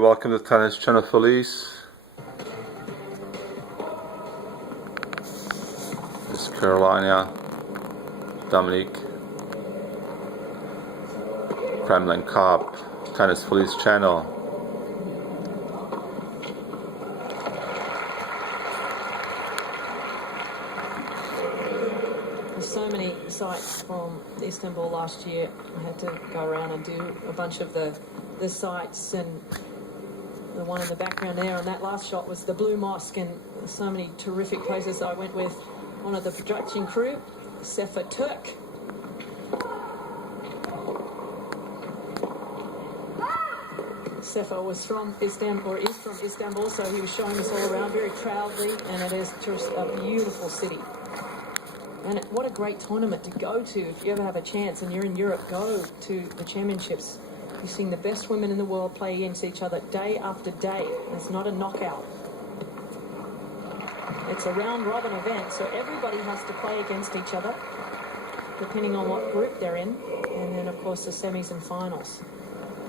Welcome to Tennis Channel Felice. This is Carolina, Dominika Kremlin Cup, Tennis Felice channel. There's so many sites from Istanbul last year. I had to go around and do a bunch of the sites, and the one in the background there on that last shot was the Blue Mosque, and so many terrific places. I went with one of the production crew, Sefa Turk. Sefa was from Istanbul, or is from Istanbul, so he was showing us all around very proudly, and it is just a beautiful city. And what a great tournament to go to. If you ever have a chance and you're in Europe, go to the championships. You're seeing the best women in the world play against each other day after day. It's not a knockout. It's a round-robin event, so everybody has to play against each other, depending on what group they're in. And then, of course, the semis and finals.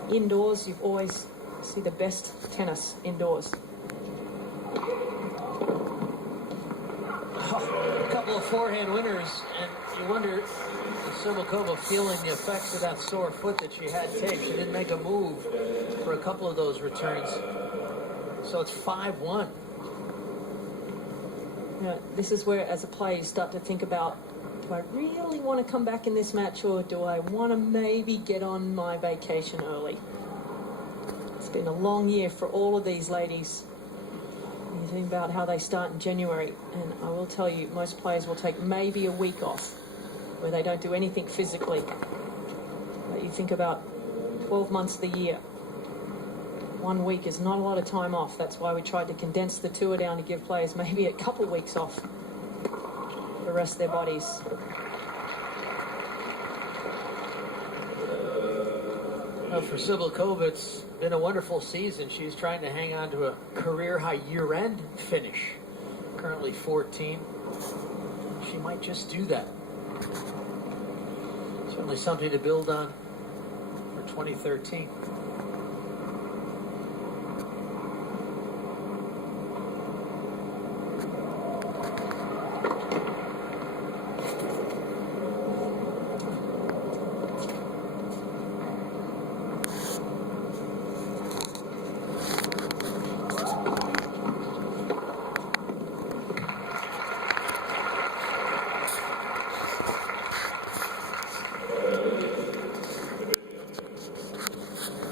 Indoors, you always see the best tennis indoors. A couple of forehand winners, and you wonder if Cibulkova feeling the effects of that sore foot that she had taped. She didn't make a move for a couple of those returns. So it's 5-1. Yeah, this is where, as a player, you start to think about, do I really want to come back in this match, or do I want to maybe get on my vacation early? It's been a long year for all of these ladies. You think about how they start in January, and I will tell you, most players will take maybe a week off where they don't do anything physically. But you think about 12 months of the year. 1 week is not a lot of time off. That's why we tried to condense the tour down to give players maybe a couple of weeks off to rest their bodies. Well, for Cibulkova, it's been a wonderful season. She's trying to hang on to a career-high year-end finish. Currently 14. She might just do that. Certainly something to build on for 2013.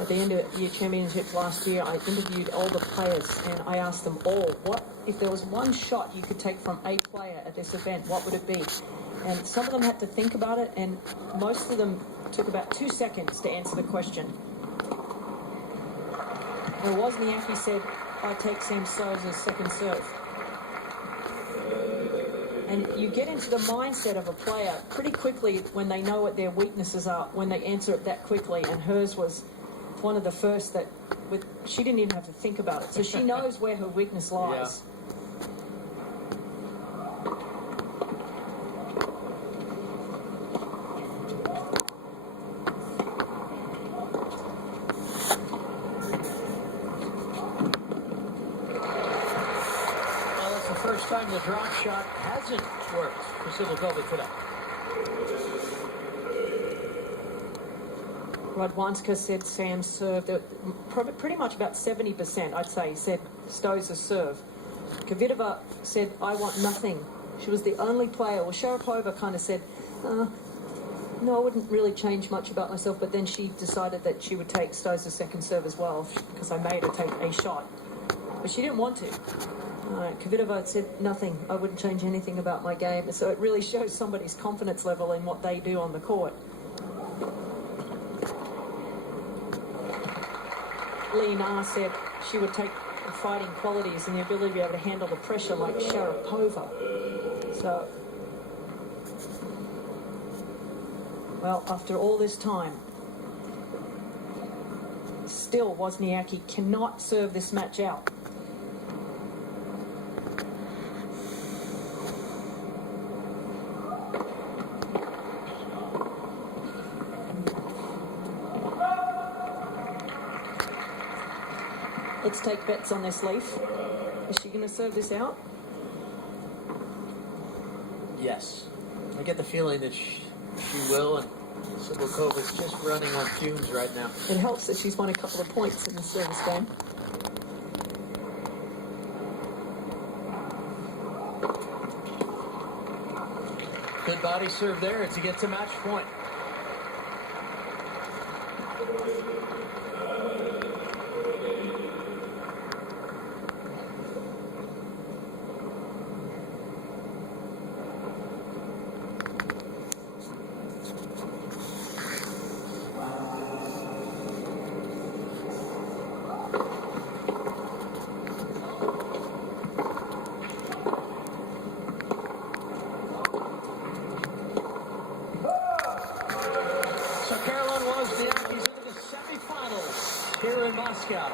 At the end of the year championships last year, I interviewed all the players, and I asked them all, what if there was one shot you could take from a player at this event, what would it be? And some of them had to think about it, and most of them took about 2 seconds to answer the question. Now, Wozniacki said, I'd take Sam Stosur's second serve. And you get into the mindset of a player pretty quickly when they know what their weaknesses are, when they answer it that quickly, and hers was one of the first that she didn't even have to think about it. So she knows where her weakness lies. Well, it's the first time the drop shot hasn't worked for Cibulkova today. Wozniacki said Sam served pretty much about 70%, I'd say, said Stosur serve. Kvitova said, I want nothing. She was the only player. Well, Sharapova kind of said, no, I wouldn't really change much about myself, but then she decided that she would take Stosur's second serve as well, because I made her take a shot. But she didn't want to. Kvitova said, nothing. I wouldn't change anything about my game. So it really shows somebody's confidence level in what they do on the court. Leonard said she would take the fighting qualities and the ability to be able to handle the pressure like Sharapova. So, well, after all this time, still Wozniacki cannot serve this match out. Let's take bets on this, Leaf. Is she going to serve this out? Yes. I get the feeling that she will, and Cibulkova's just running on fumes right now. It helps that she's won a couple of points in the service game. Good body serve there to get to match point. Wozniacki into the semifinals here in Moscow.